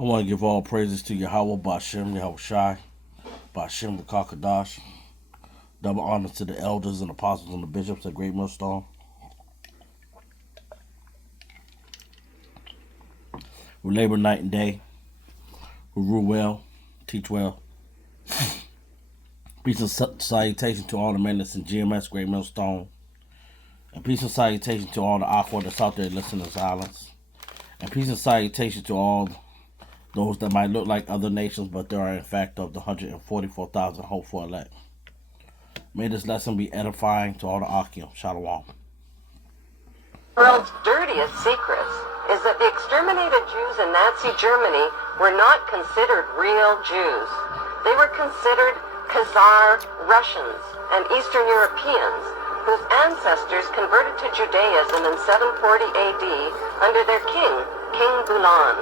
I want to give all praises to Yahweh Bashem, Yahweh Shai, Bashem Kakadash. Double honor to the elders and apostles and the bishops at Great Millstone. We labor night and day. We rule well, teach well. Peace and salutation to all the men that's in GMS, Great Millstone. And peace and salutation to all the Aqua that's out there listening to silence. And peace and salutation to all those that might look like other nations, but they are in fact of the 144,000 hopeful elect. May this lesson be edifying to all the Akim. Shalom. The world's dirtiest secrets is that the exterminated Jews in Nazi Germany were not considered real Jews. They were considered Khazar Russians and Eastern Europeans whose ancestors converted to Judaism in 740 AD under their king, King Bulan.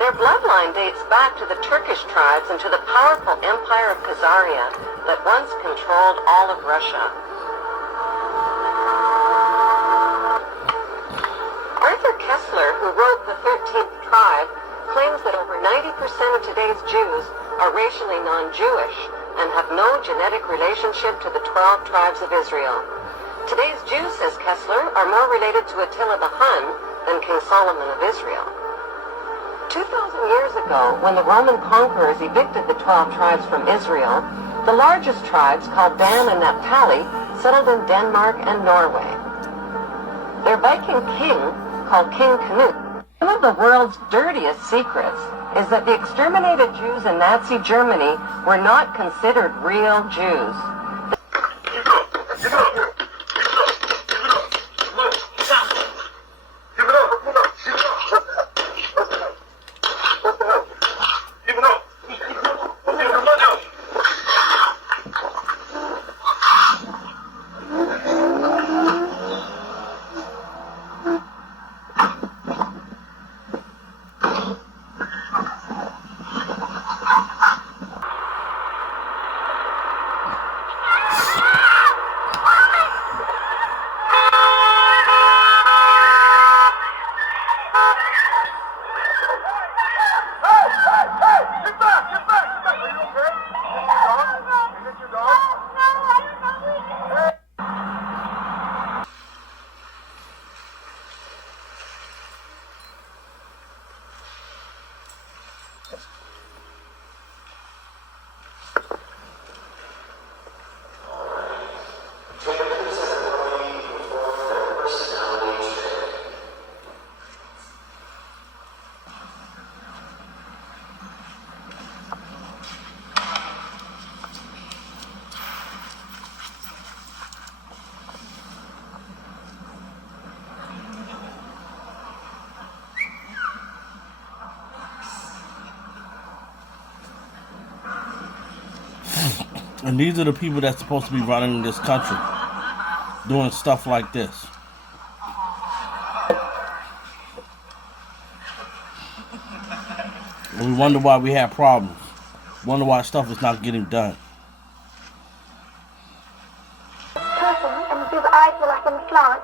Their bloodline dates back to the Turkish tribes and to the powerful empire of Khazaria that once controlled all of Russia. Arthur Kessler, who wrote The 13th Tribe, claims that over 90% of today's Jews are racially non-Jewish and have no genetic relationship to the 12 tribes of Israel. Today's Jews, says Kessler, are more related to Attila the Hun than King Solomon of Israel. 2,000 years ago, when the Roman conquerors evicted the 12 tribes from Israel, the largest tribes, called Dan and Naphtali, settled in Denmark and Norway. Their Viking king, called King Canute, one of the world's dirtiest secrets is that the exterminated Jews in Nazi Germany were not considered real Jews. And these are the people that's supposed to be running this country, doing stuff like this. And we wonder why we have problems. Wonder why stuff is not getting done. Person and his eyes were like in plants.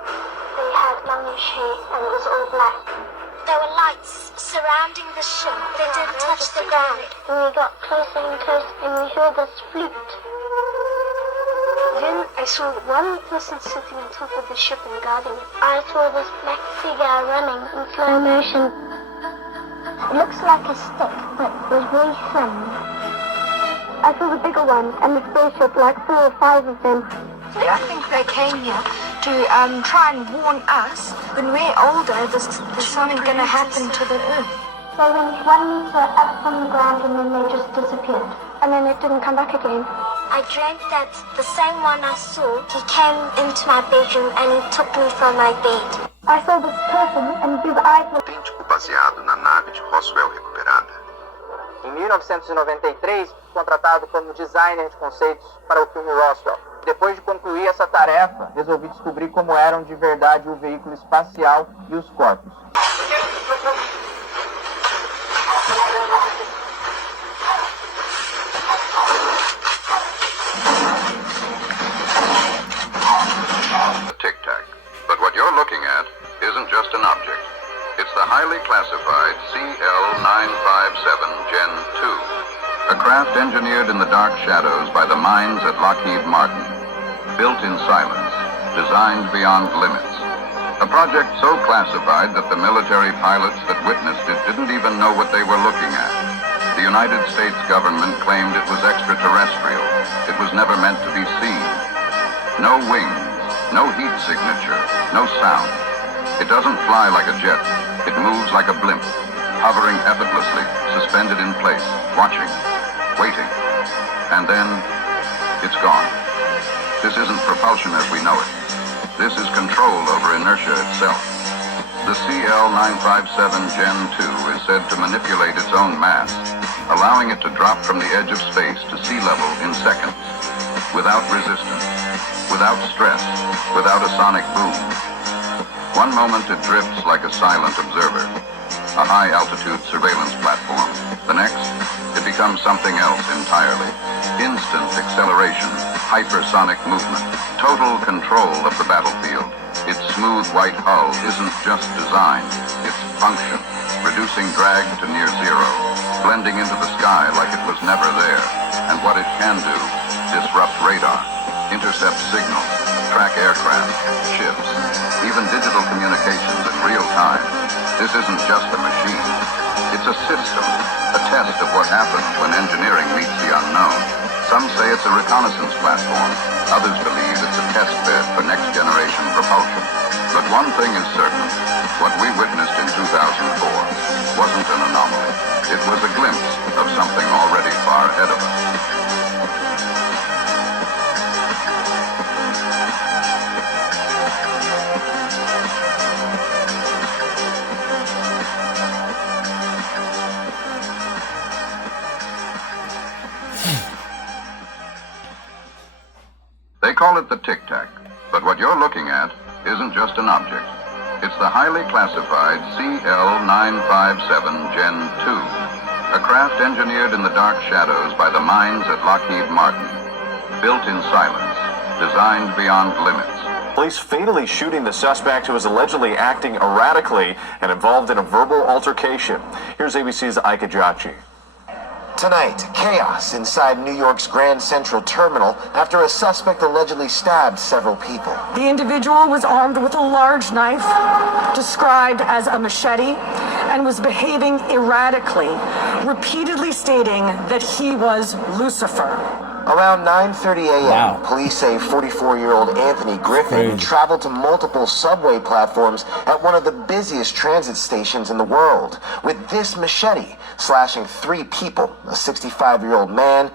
They had longish hair and it was all black. There were lights surrounding the ship. They didn't touch the ground. And we got closer and closer and we heard this flute. Then I saw one person sitting on top of the ship and guarding it. I saw this black figure running in slow motion. It looks like a stick, but it was very thin. I saw the bigger one and the spaceship, like 4 or 5 of them. I think they came here to try and warn us. When we're older, there's something going to happen to the Earth. They went 1 meter up from the ground and then they just disappeared. And then it didn't come back again. I dreamt that the same one I saw, he came into my bedroom and he took me from my bed. I saw this person and his eyes were... Autêntico baseado na nave de Roswell recuperada. Em 1993, contratado como designer de conceitos para o filme Roswell. Depois de concluir essa tarefa, resolvi descobrir como eram de verdade o veículo espacial e os corpos. Tic-tac. But what you're looking at isn't just an object. It's the highly classified CL-957 craft engineered in the dark shadows by the minds at Lockheed Martin, built in silence, designed beyond limits. A project so classified that the military pilots that witnessed it didn't even know what they were looking at. The United States government claimed it was extraterrestrial. It was never meant to be seen. No wings, no heat signature, no sound. It doesn't fly like a jet. It moves like a blimp, hovering effortlessly, suspended in place, watching, waiting. And then, it's gone. This isn't propulsion as we know it. This is control over inertia itself. The CL-957 Gen 2 is said to manipulate its own mass, allowing it to drop from the edge of space to sea level in seconds, without resistance, without stress, without a sonic boom. One moment it drifts like a silent observer, a high-altitude surveillance platform. The next, it becomes something else entirely. Instant acceleration, hypersonic movement, total control of the battlefield. Its smooth white hull isn't just design, it's function, reducing drag to near zero, blending into the sky like it was never there. And what it can do, disrupt radar, intercept signals, track aircraft, ships, even digital communications in real time. This isn't just a machine. It's a system, a test of what happens when engineering meets the unknown. Some say it's a reconnaissance platform. Others believe it's a test bed for next-generation propulsion. But one thing is certain. What we witnessed in 2004 wasn't an anomaly. It was a glimpse of something already far ahead of us. They call it the Tic Tac, but what you're looking at isn't just an object. It's the highly classified CL-957 Gen 2, a craft engineered in the dark shadows by the minds at Lockheed Martin, built in silence, designed beyond limits. Police fatally shooting the suspect who was allegedly acting erratically and involved in a verbal altercation. Here's ABC's Ika Jachi. Tonight, chaos inside New York's Grand Central Terminal after a suspect allegedly stabbed several people. The individual was armed with a large knife, described as a machete, and was behaving erratically, repeatedly stating that he was Lucifer. Around 9:30 a.m., Wow. police say 44-year-old Anthony Griffin Crazy. traveled to multiple subway platforms at one of the busiest transit stations in the world with this machete, slashing 3 people, a 65-year-old man,